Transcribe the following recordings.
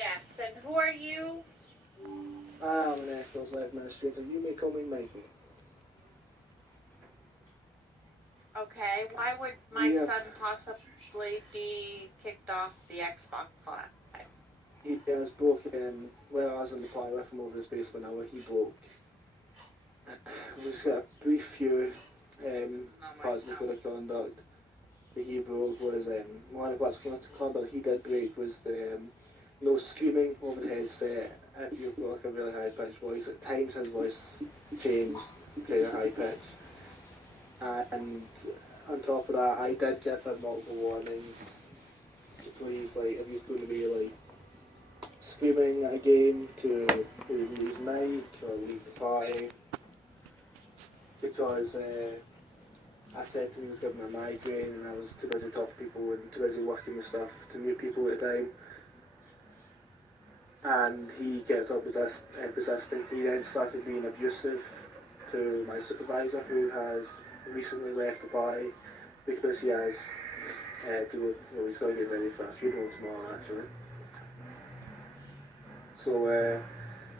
Yes, and who are you? I'm an Xbox Live administrator. You may call me Michael. Okay, why would my We have son possibly be kicked off the Xbox Live? he has broken where I was in the party with him over his basement hour. He broke. We've got a brief few parts of the code of conduct that he broke was one of the parts of conduct he did break was the no screaming over the headset if you've got like a really high pitched voice. At times his voice changed to a high pitch. And on top of that, I did give him multiple warnings. Please, like, if he's going to be like screaming at a game, to leave his mic or leave the party, because I said to him he was giving me a migraine and I was too busy talking to people and too busy working with stuff to meet people at the time. And he kept on persisting. He then started being abusive to my supervisor, who has recently left the party because he has he's got to get ready for a funeral tomorrow actually. So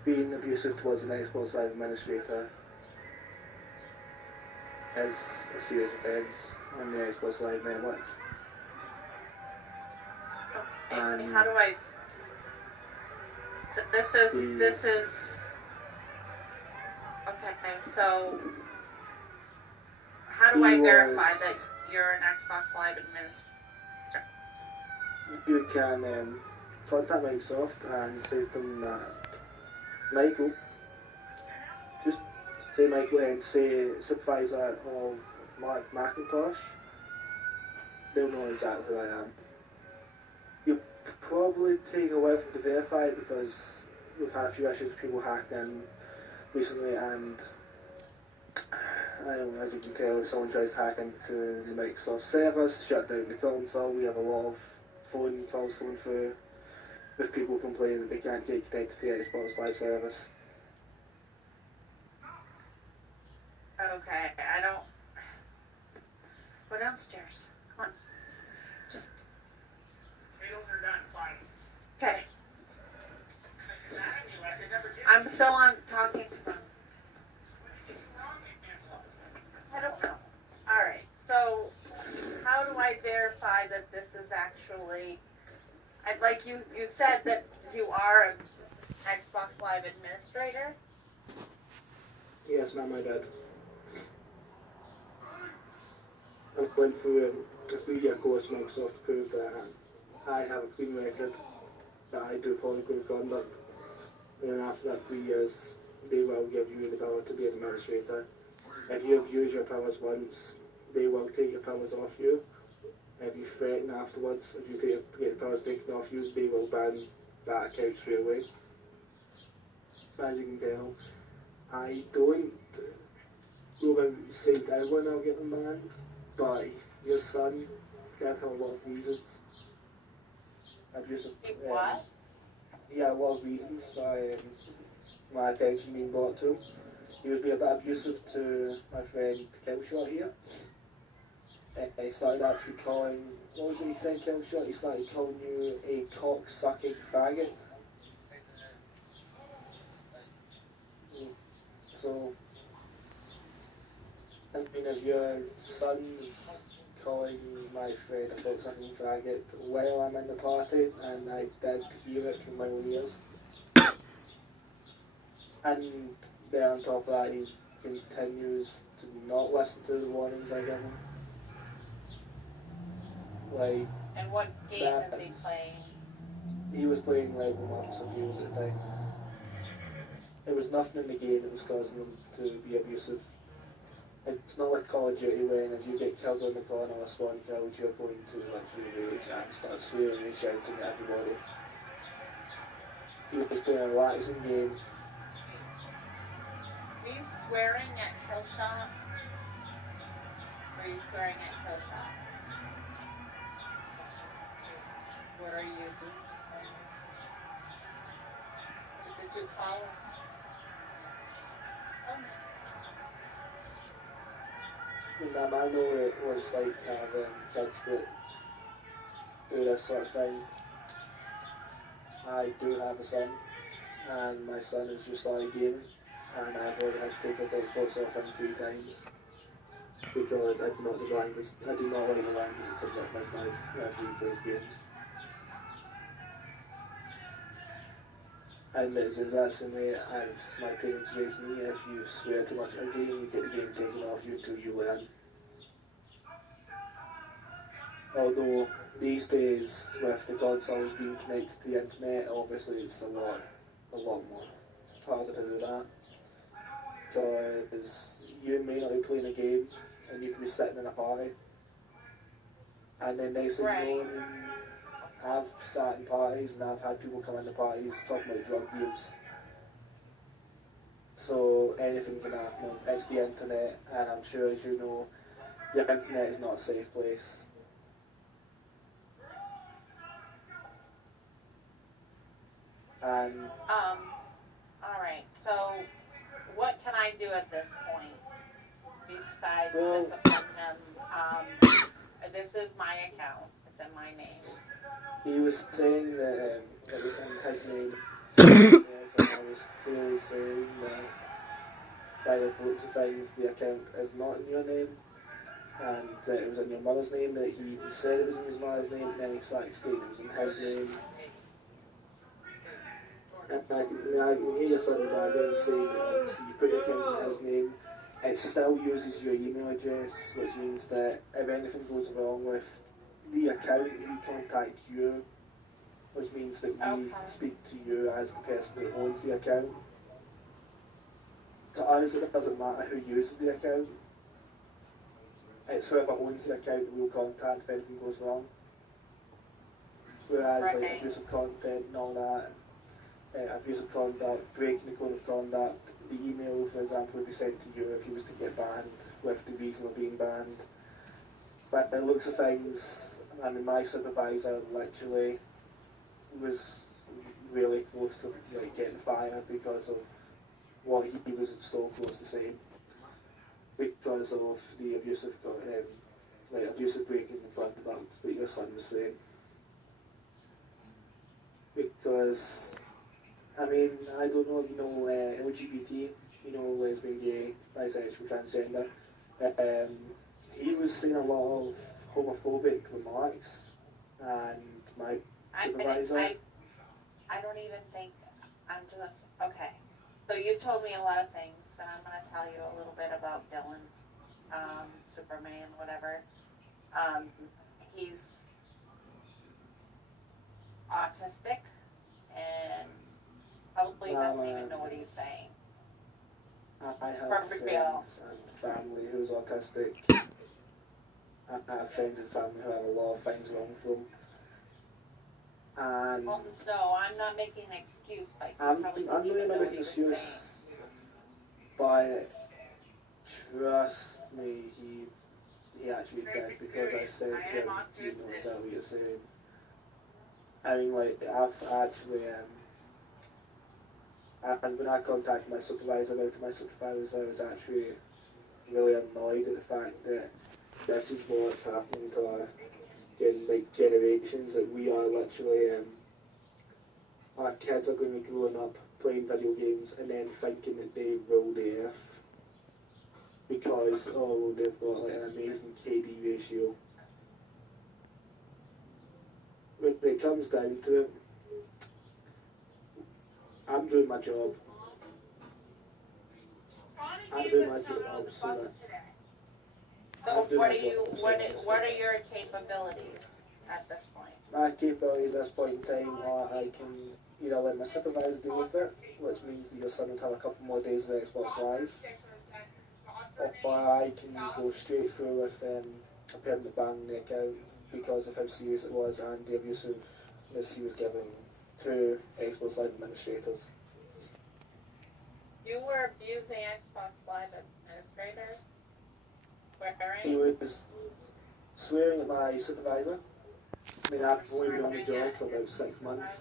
being abusive towards an Xbox Live administrator is a serious offence on the Xbox Live network. Okay, how do I... This is... Okay, so... How do I verify that you're an Xbox Live administrator? You can contact Microsoft and say to them that Michael, just say Michael and say supervisor of Mark McIntosh. They'll know exactly who I am. You'll probably take a while for them to verify it because we've had a few issues with people hacking in recently, and as you can tell, if someone tries to hack into the Microsoft servers, shut down the console, we have a lot of phone calls coming through with people complaining that they can't get connected to the Xbox Live service. Okay, I don't... Go downstairs. Come on. Just... Okay. I'm still on talking to them. I don't know. Alright, so how do I verify that this is actually... Like you said that you are an Xbox Live administrator? Yes, ma'am, my bad. I went through a 3-year course. Microsoft proved that I have a clean record, that I do follow good conduct. And then after that 3 years, they will give you the power to be an administrator. If you abuse your powers once, they will take your powers off you. If you threaten afterwards, if you get the powers taken off you, they will ban that account straight away. So as you can tell, I don't go about saying to everyone I'll get them banned, but your son did have a lot of reasons. What? Yeah, a lot of reasons why my attention being brought to him. He was being a bit abusive to my friend Killshot here. He started actually calling, what was it he said, Killshot? He started calling you a cock-sucking faggot. So, I mean, if your son's calling my friend a cock-sucking faggot while I'm in the party, and I did hear it from my own ears, and then on top of that, he continues to not listen to the warnings I give him. Like, and what game is he playing? He was playing Lego Maps of Heroes at the time. There was nothing in the game that was causing him to be abusive. It's not like Call of Duty when if you get killed on the corner or spawn killed, you're going to literally rage and start swearing and shouting at everybody. He was playing a relaxing game. Are you swearing at Killshot? Or are you swearing at Killshot? What are you doing? Did you call him? I know what it's like to have kids that do this sort of thing. I do have a son, and my son has just started gaming, and I've already had to take his Xbox off him 3 times because I do not like the language. I do not like the language that comes out of his mouth whenever he plays games. And it's the same way as my parents raised me. If you swear too much at a game, you get the game taken off you until you learn. Although these days, with the consoles being connected to the internet, obviously it's a lot more harder to do that. Because you may not be playing a game, and you can be sitting in a party, and then next thing Right. you know, I've sat in parties and I've had people come into parties talking about drug use. So anything can happen. It's the internet, and I'm sure, as you know, the internet is not a safe place. And Alright, so what can I do at this point besides well, discipline him? This is my account. It's in my name. he was saying that it was in his name, and I was clearly saying that by the looks of things, the account is not in your name, and that it was in your mother's name, that he said it was in his mother's name, and then he started stating it was in his name. And I can hear your son in the background saying that obviously you put your account in his name, it still uses your email address, which means that if anything goes wrong with the account, we contact you, which means that we speak to you as the person who owns the account. To us, it doesn't matter who uses the account. It's whoever owns the account we'll contact if anything goes wrong. Whereas like abusive content and all that, abusive conduct, breaking the code of conduct, the email, for example, would be sent to you if you was to get banned with the reason of being banned. But by the looks of things, I mean, my supervisor literally was really close to like getting fired because of what he was so close to saying, because of the abusive breaking the conduct that your son was saying. Because I mean, I don't know if you know LGBT, you know, lesbian, gay, bisexual, transgender. He was saying a lot of homophobic remarks, and my supervisor. I don't even think I'm just okay. So you've told me a lot of things, and I'm going to tell you a little bit about Dylan, Superman, whatever. He's autistic and probably doesn't even know what he's saying. I have friends and family who's autistic. I have friends and family who have a lot of things wrong with them. And well, no, I'm not making an excuse, but I'm not making an excuse, but trust me, he actually did, because I said to him, you know, is that what you're saying? I mean, like, I've actually, and when I contacted my supervisor about it, my supervisor was actually really annoyed at the fact that this is what's happening to our generations, that we are literally, our kids are going to be growing up playing video games and then thinking that they rule the earth because, oh, they've got like an amazing KD ratio. When it comes down to it, I'm doing my job. I'm doing my job, so what are your capabilities at this point? My capabilities at this point in time are I can either let my supervisor deal with it, which means that your son would have a couple more days of Xbox Live, or I can go straight through with a permanent ban on the account because of how serious it was and the abusiveness he was giving to Xbox Live administrators. You were abusing Xbox Live administrators? He was swearing at my supervisor. I mean, I've only been on the job for about 6 months.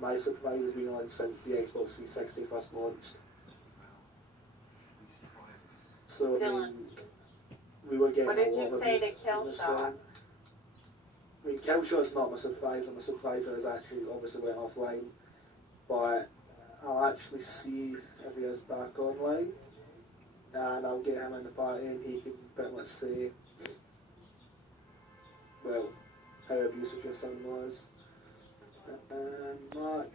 My supervisor's been on since the Xbox 360 first launched. So, I mean, we were getting what did you say to Killshot? I mean, Killshot's not my supervisor. My supervisor has actually obviously went offline, but I'll actually see if he is back online, and I'll get him in the party, and he can pretty much say, well, how abusive your son was. Mark.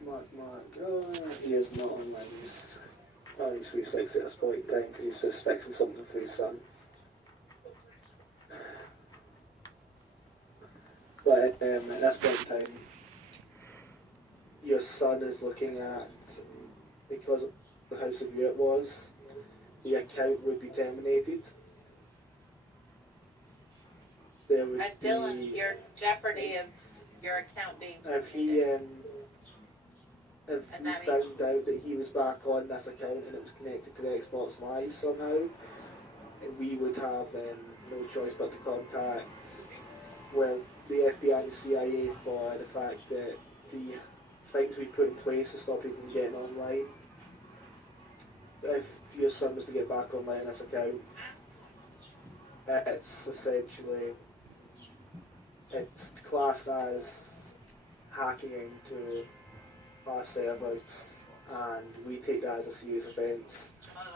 Oh, he is not online. He's only 360 at this point in time because he's suspecting something for his son. But at this point in time, your son is looking at, because of how severe it was, the account would be terminated. There would And Dylan, your jeopardy of your account being if he terminated. if And we that found means- out that he was back on this account and it was connected to the Xbox Live somehow, we would have no choice but to contact, well, the FBI and the CIA for the fact that the things we put in place to stop people from getting online, if your son was to get back online on this account, it's essentially, it's classed as hacking into our servers, and we take that as a serious offence,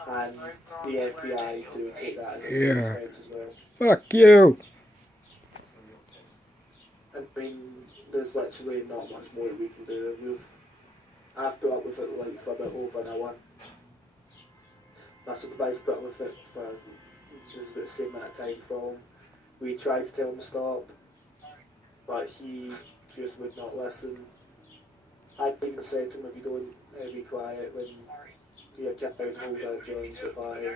and the FBI do take that as a serious offence as well. Fuck you! I mean, there's literally not much more that we can do. I've put up with it like for about over an hour. My supervisor put up with it for just about the same amount of time from. We tried to tell him to stop, but he just would not listen. I even said to him, if you don't be quiet when the account holder joins the party,